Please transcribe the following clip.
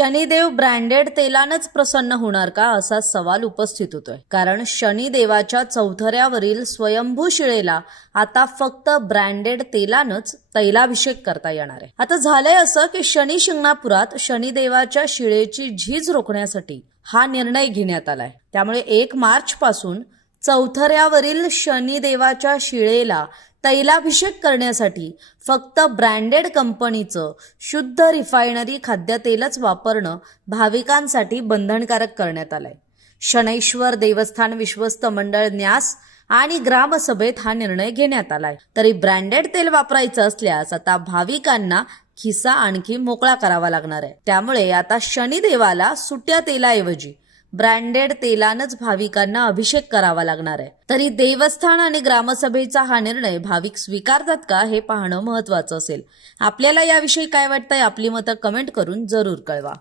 Shanidev branded तेलानंच प्रसन्न होणार का असा सवाल उपस्थित होतोय। कारण शनिदेवाच्या चौथऱ्यावरील स्वयंभू शिळेला आता फक्त ब्रँडेड तेलानंच तैलाभिषेक करता येणार आहे। आता झालंय असं की शनी शिंगणापुरात शनिदेवाच्या शिळेची झीज रोखण्यासाठी हा निर्णय घेण्यात आलाय। त्यामुळे 1 मार्च पासून चौथऱ्यावरील शनिदेवाच्या शिळेला तैलाभिषेक करण्यासाठी फक्त ब्रँडेड कंपनीचं शुद्ध रिफायनरी खाद्यतेलच वापरणं भाविकांसाठी बंधनकारक करण्यात आलंय। शनैश्वर देवस्थान विश्वस्त मंडळ न्यास आणि ग्रामसभेत हा निर्णय घेण्यात आलाय। तरी ब्रँडेड तेल वापरायचं असल्यास आता भाविकांना खिसा आणखी मोकळा करावा लागणार आहे। त्यामुळे आता शनिदेवाला सुट्या तेलाऐवजी ब्रँडेड तेलानंच भाविकांना अभिषेक करावा लागणार आहे। तरी देवस्थान आणि ग्रामसभेचा हा निर्णय भाविक स्वीकारतात का हे पाहणं महत्त्वाचं असेल। आपल्याला याविषयी काय वाटतंय, आपली मतं कमेंट करून जरूर कळवा।